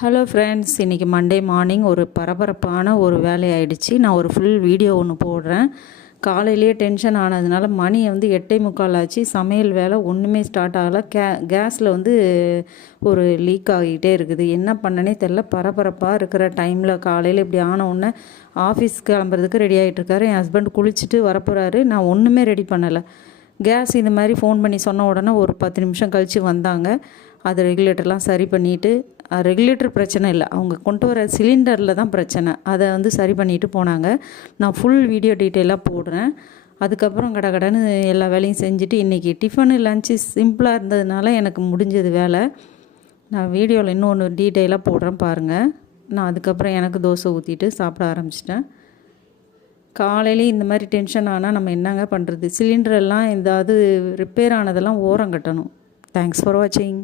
Hello friends, இன்றைக்கி Monday morning ஒரு பரபரப்பான ஒரு வேலை ஆயிடுச்சு. நான் ஒரு ஃபுல் வீடியோ ஒன்று போடுறேன். காலையிலேயே டென்ஷன் ஆனதுனால மணி வந்து 8:45 ஆச்சு. சமையல் வேலை ஒன்றுமே ஸ்டார்ட் ஆகலை. கேஸில் வந்து ஒரு லீக் ஆகிட்டே இருக்குது. என்ன பண்ணனே தெரில. பரபரப்பாக இருக்கிற டைமில் காலையில் இப்படி ஆனவுடனே ஆஃபீஸ் கிளம்புறதுக்கு ரெடி ஆகிட்டுருக்காரு. என் ஹஸ்பண்ட் குளிச்சுட்டு வரப்போகிறாரு. நான் ஒன்றுமே ரெடி பண்ணலை. கேஸ் இது மாதிரி ஃபோன் பண்ணி சொன்ன உடனே ஒரு 10 நிமிஷம் கழித்து வந்தாங்க. அது ரெகுலேட்டர்லாம் சரி பண்ணிவிட்டு, ரெகுலேட்டர் பிரச்சனை இல்லை, அவங்க கொண்டு வர சிலிண்டரில் தான் பிரச்சனை. அதை வந்து சரி பண்ணிவிட்டு போனாங்க. நான் ஃபுல் வீடியோ டீட்டெயிலாக போடுறேன். அதுக்கப்புறம் கடகடன்னு எல்லா வேலையும் செஞ்சுட்டு, இன்றைக்கி டிஃபனு லஞ்சு சிம்பிளாக இருந்ததுனால எனக்கு முடிஞ்சது வேலை. நான் வீடியோவில் இன்னொன்று டீட்டெயிலாக போடுறேன் பாருங்கள். நான் அதுக்கப்புறம் எனக்கு தோசை ஊற்றிட்டு சாப்பிட ஆரம்பிச்சிட்டேன். காலையிலே இந்த மாதிரி டென்ஷன் ஆனால் நம்ம என்னங்க பண்ணுறது? சிலிண்டரெல்லாம் ஏதாவது ரிப்பேர் ஆனதெல்லாம் ஓரம் கட்டணும். தேங்க்ஸ் ஃபார் வாட்சிங்.